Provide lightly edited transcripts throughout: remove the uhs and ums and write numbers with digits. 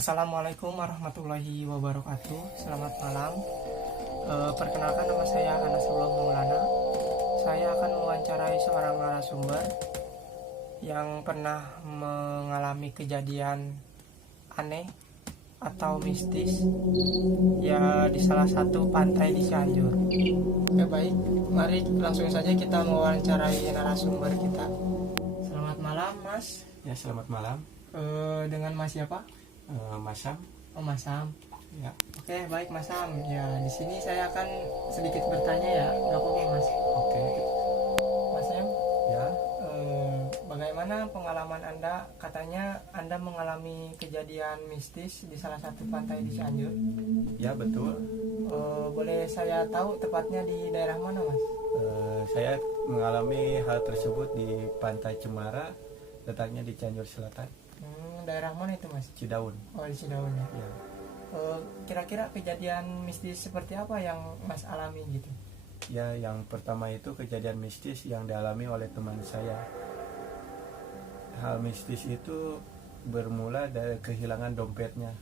Assalamualaikum warahmatullahi wabarakatuh. Selamat malam. Perkenalkan, nama saya Anasrullah Maulana. Saya akan mewawancarai seorang narasumber yang pernah mengalami kejadian aneh atau mistis ya di salah satu pantai di Cianjur. Oke, baik, mari langsung saja kita mewawancarai narasumber kita. Selamat malam, Mas. Ya, selamat malam. Dengan Mas siapa? Mas Sam. Oh, Mas Sam. Ya. Oke, baik Mas Sam. Ya, di sini saya akan sedikit bertanya ya. Nggak apa-apa Mas. Oke. Mas Sam, Ya. bagaimana pengalaman Anda? Katanya Anda mengalami kejadian mistis di salah satu pantai di Cianjur. Ya, betul. Boleh saya tahu tepatnya di daerah mana, Mas? Saya mengalami hal tersebut di Pantai Cemara, letaknya di Cianjur Selatan, Daerah mana itu, Mas? Cidaun. Oh, di Cidaun ya. Ya. Kira-kira kejadian mistis seperti apa yang Mas alami gitu? Ya, yang pertama itu kejadian mistis yang dialami oleh teman saya. Hal mistis itu bermula dari kehilangan dompetnya.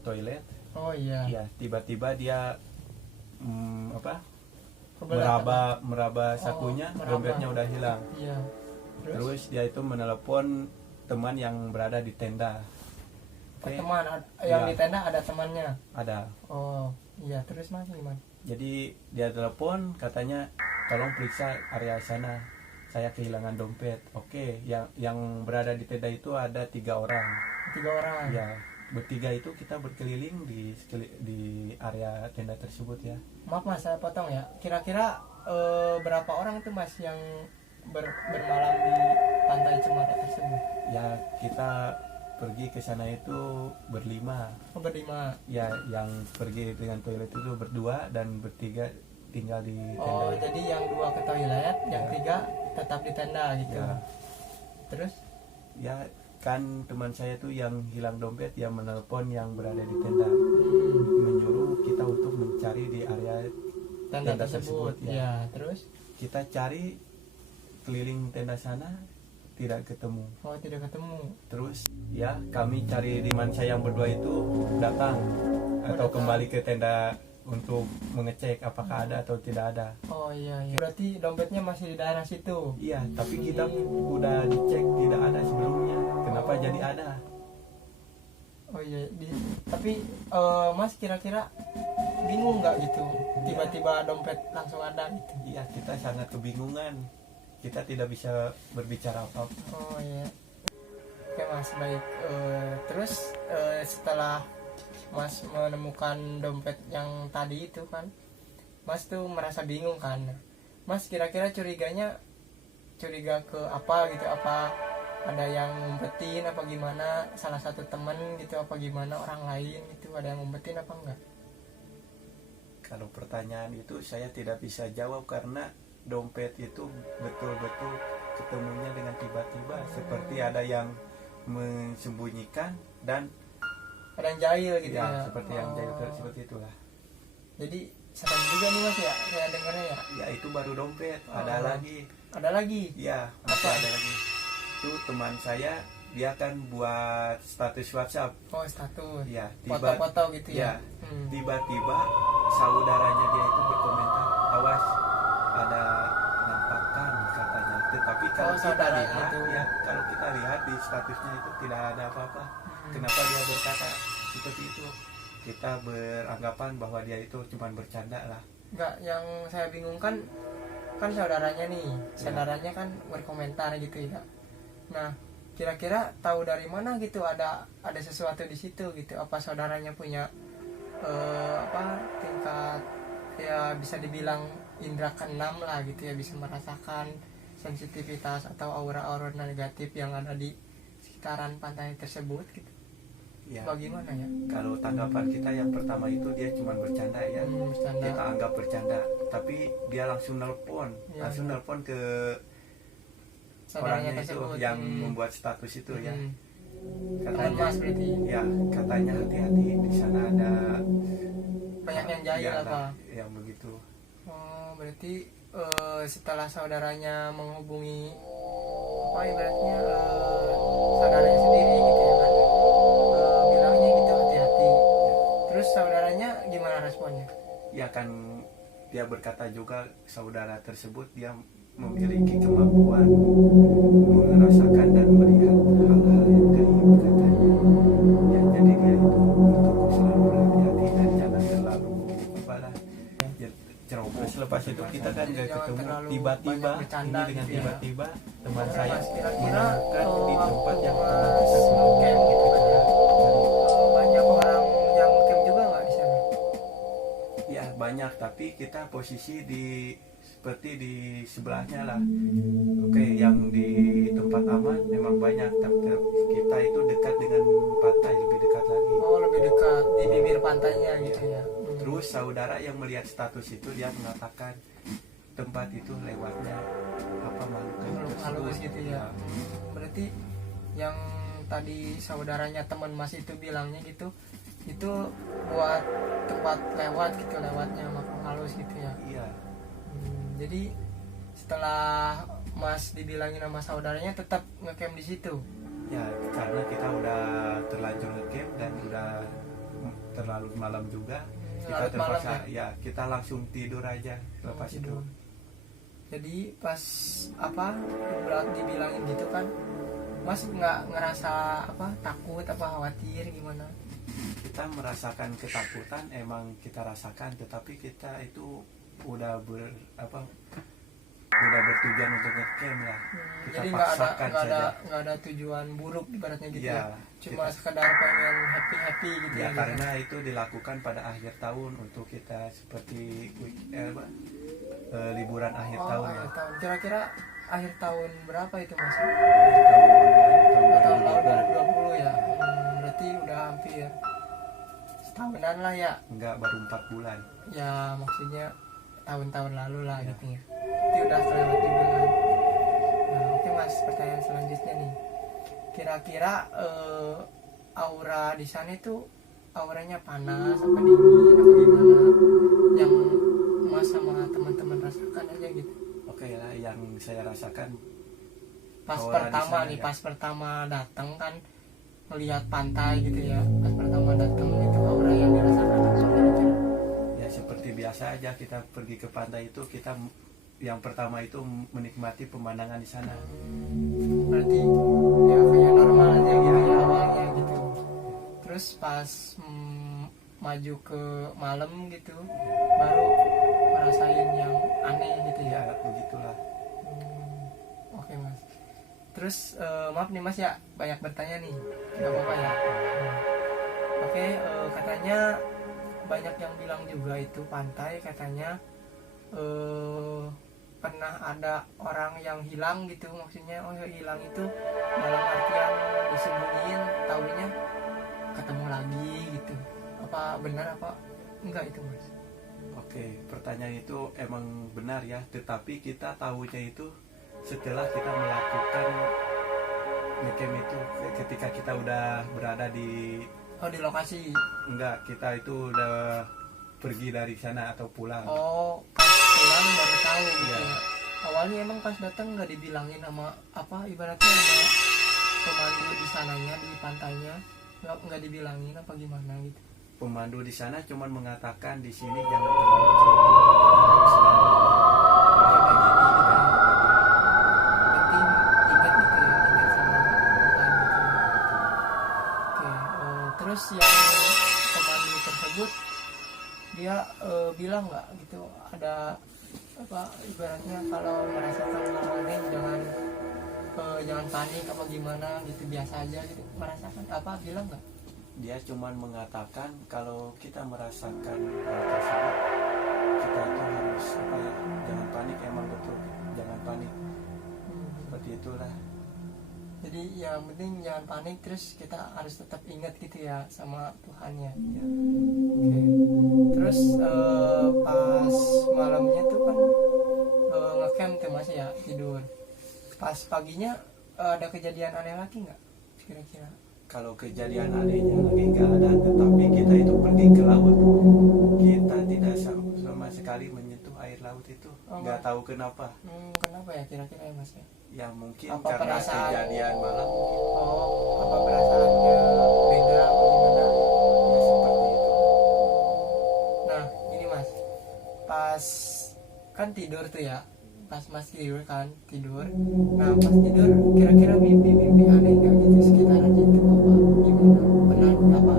Toilet. Oh iya. Ya, tiba-tiba dia Kebelet, meraba sakunya, meraba. dompetnya udah hilang. Iya. Terus dia itu menelepon teman yang berada di tenda. Oke, Teman yang Ya. di tenda ada temannya. ada. Oh iya, terus Mas gimana? Jadi dia telepon, katanya tolong periksa area sana, saya kehilangan dompet. Oke, yang berada di tenda itu ada 3 orang. 3 orang. Ya, bertiga itu kita berkeliling di area tenda tersebut ya. Maaf Mas, saya potong ya. Kira-kira berapa orang itu Mas yang bermalam di pantai Cemara tersebut? Ya, kita pergi ke sana itu berlima. Oh, berlima. Ya, yang pergi dengan toilet itu berdua dan bertiga tinggal di tenda. Oh, jadi yang 2 ke toilet, yang Ya. 3 tetap di tenda gitu. Ya. Terus? Ya, kan teman saya tuh yang hilang dompet yang menelpon yang berada di tenda, menyuruh kita untuk mencari di area Tenda tenda tersebut. tersebut, ya. Ya, terus? Kita cari keliling tenda sana, tidak ketemu. Oh, tidak ketemu. Terus ya kami cari teman saya yang berdua itu datang atau datang. kembali ke tenda untuk mengecek apakah ada atau tidak ada. Oh iya, iya. Berarti dompetnya masih di daerah situ. Iya, tapi kita udah dicek tidak ada sebelumnya. Kenapa jadi ada? Oh iya, tapi Mas kira-kira bingung nggak gitu? Tiba-tiba dompet langsung ada gitu. Iya, kita sangat kebingungan. Kita tidak bisa berbicara apa-apa. Oh iya. Oke Mas, baik. Terus setelah Mas menemukan dompet yang tadi itu kan, Mas tuh merasa bingung kan. Mas kira-kira curiga ke apa gitu? Apa ada yang ngumpetin apa gimana? Salah satu temen gitu apa gimana, orang lain gitu, ada yang ngumpetin apa enggak? Kalau pertanyaan itu saya tidak bisa jawab karena dompet itu betul-betul ketemunya dengan tiba-tiba, seperti ada yang mensembunyikan dan Ada yang jahil gitu ya? ya seperti yang jahil Oh. seperti itulah. Jadi serem juga nih Mas ya, saya dengarnya ya. Ya, itu baru dompet. Oh. Ada lagi. Ada lagi? Ya, masih ada lagi. Itu teman saya, dia kan buat status WhatsApp. Oh, status. Ya, Foto-foto gitu ya? tiba-tiba saudaranya dia itu berkomentar, awas ada penampakan katanya. Tetapi kalau kita saudaranya lihat, itu. ya kalau kita lihat di statusnya itu tidak ada apa-apa. Kenapa dia berkata seperti itu? Kita beranggapan bahwa dia itu cuma bercanda lah. Enggak, yang saya bingung kan saudaranya nih, saudaranya kan berkomentar gitu ya. Nah, kira-kira tahu dari mana gitu ada sesuatu di situ gitu? Apa saudaranya punya tingkat ya bisa dibilang indera keenam lah gitu ya, bisa merasakan sensitivitas atau aura-aura negatif yang ada di sekitaran pantai tersebut gitu. Ya. Bagaimana ya? Kalau tanggapan kita yang pertama itu dia cuma bercanda ya. Bercanda. Kita anggap bercanda, tapi dia langsung nelpon, Ya. langsung nelpon ke Saudaranya orangnya itu tersebut. yang membuat status itu ya. Teman Katanya, Mas berarti. ya katanya hati-hati di sana ada Banyak yang jahil ya, apa? yang begitu. Oh, berarti setelah saudaranya menghubungi apa ibaratnya saudaranya sendiri gitu ya kan, bilangnya gitu hati-hati. Terus saudaranya gimana responnya? Ya kan dia berkata juga saudara tersebut dia memiliki kemampuan merasakan dan melihat hal-hal yang gaib katanya. Ya jadi dia itu untuk selalu berhati-hati dan jangan terlalu apalah ya, ceroboh. Selepas itu kita kan Jadi gak jangan ketemu terlalu tiba-tiba banyak bercanda ini dengan gitu ya. tiba-tiba teman Oke, saya Mas, kira-kira menemukan di tempat yang Mas pernah kita kunjungi ngecamp gitu kan ya, Jadi, banyak orang yang camp juga nggak di sana? ya banyak, tapi kita posisi di seperti di sebelahnya lah. Oke, yang di tempat aman memang banyak, tapi kita itu dekat dengan pantai, lebih dekat lagi. Oh, lebih dekat di bibir pantainya gitu ya. Terus saudara yang melihat status itu dia mengatakan tempat itu lewatnya apa makhluk Makhluk tersebut. halus gitu ya. Berarti yang tadi saudaranya teman Mas itu bilangnya gitu, itu buat tempat lewat gitu, lewatnya makhluk halus gitu ya. Iya. Jadi setelah Mas dibilangin sama saudaranya tetap ngecamp di situ. Ya, karena kita udah terlanjur ngecamp dan udah terlalu malam juga. Kita Larut malam terpaksa ya kita langsung tidur aja lepas itu. Tidur. Jadi pas apa berat dibilangin gitu kan, Mas nggak ngerasa apa takut apa khawatir gimana? Kita merasakan ketakutan, emang kita rasakan, tetapi kita itu udah udah bertujuan untuk ngecamp lah. Kita Jadi paksakan saja. nggak ada tujuan buruk ibaratnya gitu Ya, ya. Cuma sekedar pengen happy gitu ya ya. karena itu dilakukan pada akhir tahun untuk kita seperti liburan akhir tahun ya. Akhir tahun. Kira-kira akhir tahun berapa itu Mas? Tahun Tahun 2020. 2020 ya. Berarti udah hampir setahunan lah ya. Enggak, baru 4 bulan. Ya maksudnya tahun-tahun lalu lah Ya. gitu ya. Itu udah terlewat juga kan. Nah, oke Mas, pertanyaan selanjutnya nih. Kira-kira aura di sana itu auranya panas apa dingin apa gimana? Yang Mas sama teman-teman rasakan aja gitu. Oke lah, yang saya rasakan Pas aura di pertama sana nih, ya. pas pertama datang kan melihat pantai gitu ya. Pas pertama datang itu aura yang dirasakan apa kira-kira? Ya seperti biasa aja kita pergi ke pantai itu kita yang pertama itu menikmati pemandangan di sana. Berarti ya kayak normal aja gitu ya awalnya gitu. Terus pas maju ke malam gitu baru ngerasain yang aneh gitu ya. Ya begitulah. Oke Mas. Terus maaf nih Mas ya banyak bertanya nih, nggak apa-apa ya. Oke, katanya banyak yang bilang juga itu pantai katanya pernah ada orang yang hilang gitu, maksudnya hilang itu dalam artian disembunyiin, taunya ketemu lagi gitu. Apa benar apa enggak itu Mas? Oke, pertanyaan itu emang benar ya, tetapi kita tahunya itu setelah kita melakukan ngecamp itu, ketika kita udah berada di Di lokasi. enggak, kita itu udah pergi dari sana atau pulang. Pas pulang baru tahu gitu Iya. ya. Awalnya emang pas datang nggak dibilangin sama apa ibaratnya sama pemandu di sananya di pantainya, nggak dibilangin apa gimana gitu. Pemandu di sana cuman mengatakan di sini jangan terlalu ceroboh, harus selalu Jaga diri gitu ya. Penting ingat gitu ya, ingat sama Tuhan gitu. Oke, terus yang pemandu tersebut dia bilang nggak gitu ada apa ibaratnya kalau merasakan hal ini jangan panik apa gimana gitu, biasa aja gitu, merasakan apa bilang nggak? Dia cuman mengatakan kalau kita merasakan hal tersebut kita itu harus apa ya, jangan panik, emang betul jangan panik, seperti itulah. Jadi yang penting jangan panik, terus kita harus tetap ingat gitu ya sama Tuhannya Ya. Oke. Terus pas malamnya tuh kan ngecamp tuh Mas ya, tidur. Pas paginya ada kejadian aneh lagi nggak kira-kira? kalau kejadian anehnya lagi nggak ada, tetapi kita itu pergi ke laut, kita tidak sama sekali menyentuh air laut itu. Nggak tahu kenapa. Kenapa ya kira-kira ya Mas ya? Ya mungkin Apa karena perasaan? kejadian malam mungkin. Apa perasaannya beda atau gimana? Ya seperti itu. Nah ini Mas, pas kan tidur tuh ya, pas Mas tidur kan tidur. Nah pas tidur kira-kira mimpi-mimpi aneh nggak gitu sekitaran itu apa gimana? Benar apa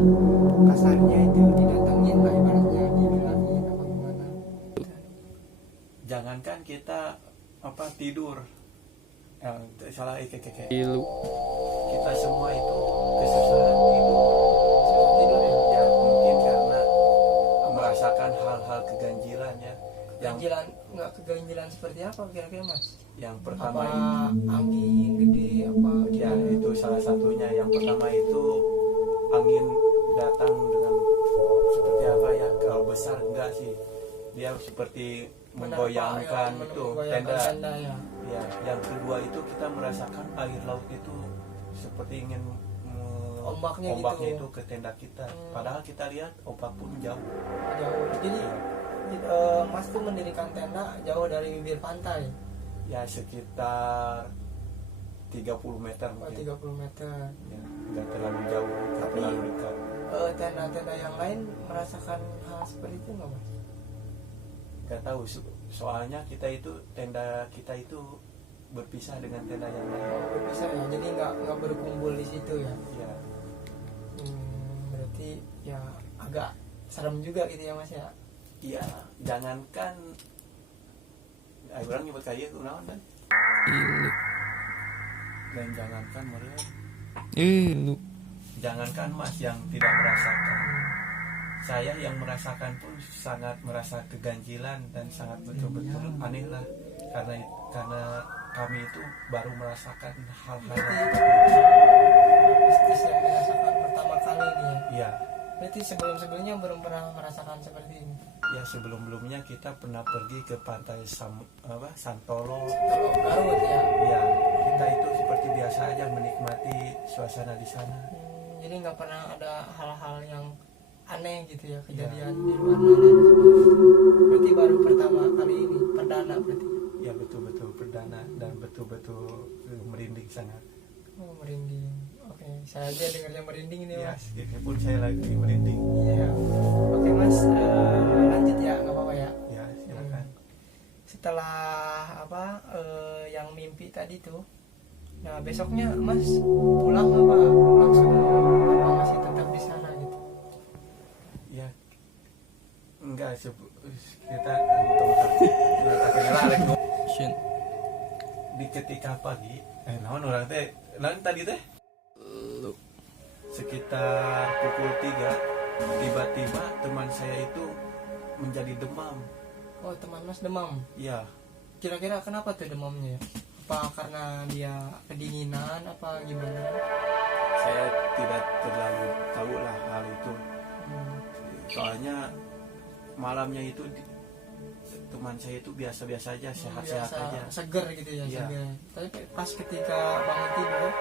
kasarnya itu didatengin lah ibaratnya dibilangin apa gimana? Jangankan kita tidur, salah kita semua itu kesusahan tidur. Tidur ya? Ya mungkin karena merasakan hal-hal keganjilan ya. Yang Keganjilan nggak keganjilan seperti apa kira-kira Mas? yang Apa pertama itu, angin gede apa ya gimana? itu salah satunya. Yang pertama itu angin datang dengan seperti apa ya, kalau besar enggak sih, dia seperti menggoyangkan Menerpa, ya, itu menggoyangkan tenda. tenda ya. Ya, yang kedua itu kita merasakan air laut itu seperti ingin Ombaknya gitu. itu ke tenda kita. Padahal kita lihat ombak pun jauh. Jauh. Jadi Mas tuh mendirikan tenda jauh dari bibir pantai. Ya sekitar 30 meter Oh, mungkin. 30 meter. Ya, nggak terlalu jauh, nggak Tapi terlalu dekat. tenda-tenda yang lain merasakan hal seperti itu nggak Mas? Nggak tahu, soalnya tenda kita itu berpisah dengan tenda yang lain. Oh, bisa ya. Jadi nggak berkumpul di situ ya. Ya, Berarti ya agak serem juga gitu ya Mas ya. iya, jangankan orang nyebut kayak gitu naon dan jangankan mereka, jangankan Mas yang tidak merasakan, saya yang merasakan pun sangat merasa keganjilan dan sangat betul-betul aneh lah, karena kami itu baru merasakan hal-hal yang seperti itu. Mistis yang dirasakan pertama kali nih ya. Iya. Berarti sebelum-sebelumnya belum pernah merasakan seperti ini. Ya sebelum-belumnya kita pernah pergi ke pantai Santolo. Kalau Garut ya. Ya, kita itu seperti biasa aja menikmati suasana di sana. Jadi nggak pernah ada hal-hal yang aneh gitu ya kejadian Ya. di luar sana. Berarti baru pertama kali ini, perdana berarti. Ya betul-betul perdana dan betul-betul merinding sangat. Oh merinding. Oke, saya aja dengarnya merinding ini Ya, Mas. meskipun saya lagi merinding. Iya. Oke Mas, lanjut ya, nggak apa-apa ya. Ya, silakan. Setelah yang mimpi tadi tuh, nah besoknya Mas pulang apa langsung apa masih tetap di sana gitu? Ya, enggak kita di ketika pagi, naon orang teh, naon tadi teh? Sekitar pukul 3 tiba-tiba teman saya itu menjadi demam. Oh teman Mas demam. Ya, Kira-kira kenapa tuh demamnya? Apa karena dia kedinginan apa gimana? saya tidak terlalu tahu lah hal itu. Soalnya malamnya itu teman saya itu biasa-biasa aja, sehat-sehat Biasa aja. seger gitu ya, Iya. seger. Tapi pas ketika bangun tidur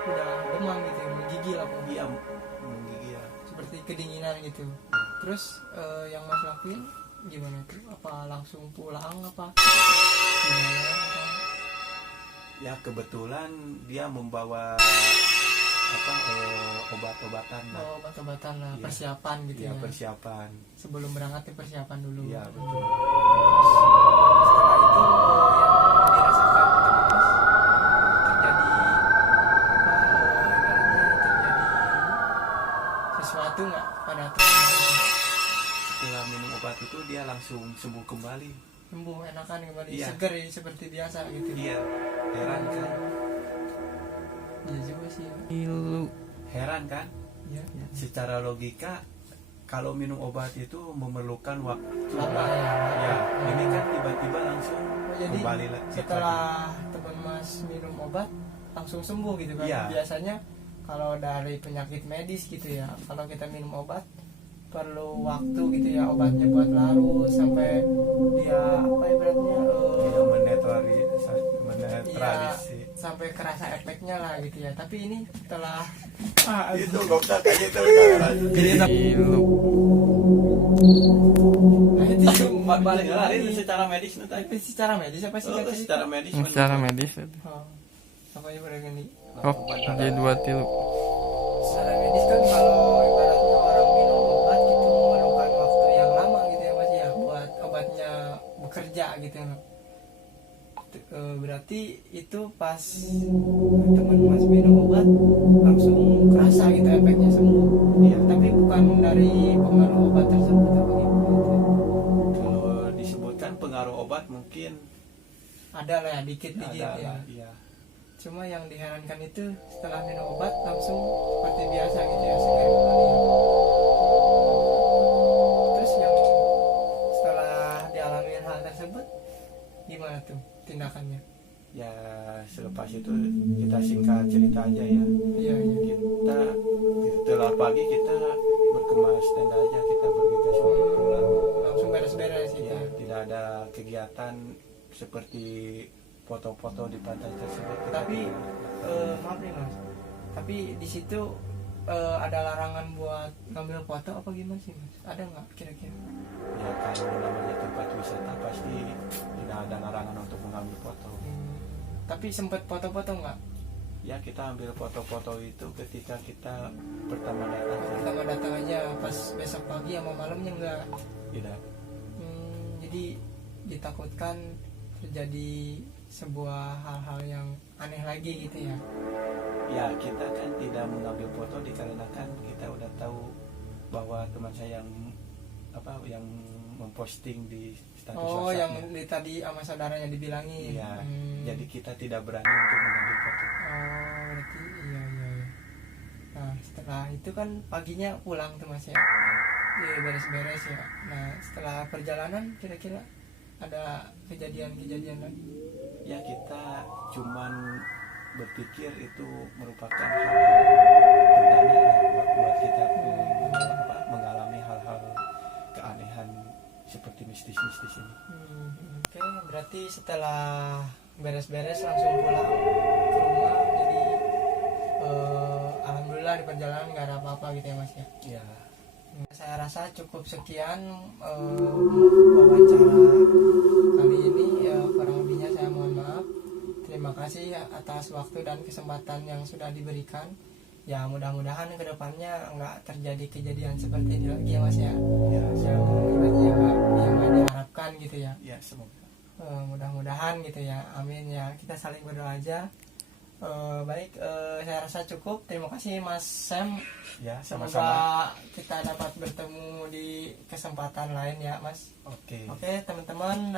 udah demam gitu, menggigil apa? Iya, menggigil. Seperti kedinginan gitu. Terus yang Mas lakuin gimana tuh? Apa langsung pulang apa? Gimana? Ya kebetulan dia membawa obat-obatan lah. Oh, obat-obatan lah, Iya. persiapan gitu Ya, ya. persiapan. Sebelum berangkat tuh persiapan dulu. Iya, betul. Setelah itu yang dirasakan teman Mas terjadi sesuatu nggak pada teman Mas? Setelah minum obat itu dia langsung sembuh kembali. Sembuh, enakan kembali, Iya. seger ya seperti biasa gitu. Iya, heran kan? Iya juga sih. Ya. Heran kan? Iya. Secara logika kalau minum obat itu memerlukan waktu Lama ya. Ya, ini kan tiba-tiba langsung Oh, jadi kembali lagi. setelah teman Mas minum obat langsung sembuh gitu kan? Iya. Biasanya kalau dari penyakit medis gitu ya, kalau kita minum obat perlu waktu gitu ya, obatnya buat larut sampai dia apa ibaratnya Dia menetralisasi iya, sampai kerasa efeknya lah gitu ya. Tapi ini setelah Itu nggak usah kayak gitu. nah, itu Balik lagi secara medis nanti. tapi secara medis apa sih kata Secara medis. Secara medis. oh, apa ya berani Oh, J2 tilu. secara medis kan kalau ibaratnya orang minum obat gitu memerlukan waktu yang lama gitu ya Mas ya buat obatnya bekerja gitu ya. Berarti itu pas teman Mas minum obat langsung kerasa gitu efeknya sembuh. Iya, tapi bukan dari pengaruh obat tersebut apa gitu. Kalau disebutkan pengaruh obat mungkin Ada lah ya dikit-dikit ada ya. lah, iya. Cuma yang diherankan itu setelah minum obat langsung seperti biasa gitu ya segar kembali ya. Terus yang setelah dialami hal tersebut gimana tuh tindakannya? Ya selepas itu kita singkat cerita aja ya. Iya iya. Kita setelah pagi kita berkemas tenda aja, kita bergegas untuk pulang. Langsung beres-beres gitu. Ya, tidak ada kegiatan seperti foto-foto di pantai tersebut. Tapi maaf nih Mas. Tapi di situ ada larangan buat ngambil foto apa gimana sih Mas? Ada nggak kira-kira? Ya kalau namanya tempat wisata pasti tidak ada larangan untuk mengambil foto. Tapi sempat foto-foto nggak? Ya kita ambil foto-foto itu ketika kita pertama datang. Pertama datang aja, pas besok pagi sama malamnya nggak. Tidak. Jadi ditakutkan terjadi sebuah hal-hal yang aneh lagi gitu ya. Ya kita kan tidak mengambil foto dikarenakan kita udah tahu bahwa teman saya yang memposting di status Oh, yang WhatsApp-nya. tadi sama saudaranya dibilangin. Iya. Jadi kita tidak berani untuk mengambil foto. Oh, berarti iya. Nah, setelah itu kan paginya pulang tuh Mas ya. Iya, beres-beres ya. Nah, setelah perjalanan kira-kira ada kejadian-kejadian lagi. Ya kita cuman berpikir itu merupakan hal perdana lah buat kita mengalami hal-hal keanehan seperti mistis-mistis ini. Oke, berarti setelah beres-beres langsung pulang ke rumah. Jadi alhamdulillah di perjalanan nggak ada apa-apa gitu ya Mas ya. Ya. Saya rasa cukup sekian wawancara kali ini. Kurang lebihnya saya mohon maaf. Terima kasih atas waktu dan kesempatan yang sudah diberikan. Ya mudah-mudahan kedepannya nggak terjadi kejadian seperti ini lagi ya Mas ya. Ya, Yang nggak diharapkan gitu ya. ya semoga. Mudah-mudahan gitu ya, amin ya, kita saling berdoa aja. Baik, saya rasa cukup. Terima kasih Mas Sam. Ya, Semoga sama-sama. kita dapat bertemu di kesempatan lain ya Mas. Oke. Oke teman-teman,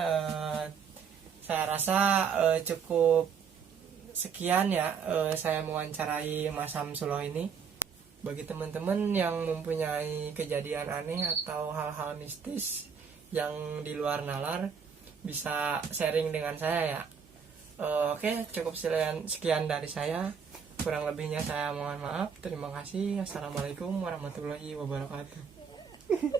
saya rasa cukup sekian ya. Saya mewawancarai Mas Samsuloh ini. Bagi teman-teman yang mempunyai kejadian aneh atau hal-hal mistis yang di luar nalar, bisa sharing dengan saya ya. Oke, cukup sekian dari saya. Kurang lebihnya saya mohon maaf. Terima kasih. Assalamualaikum warahmatullahi wabarakatuh.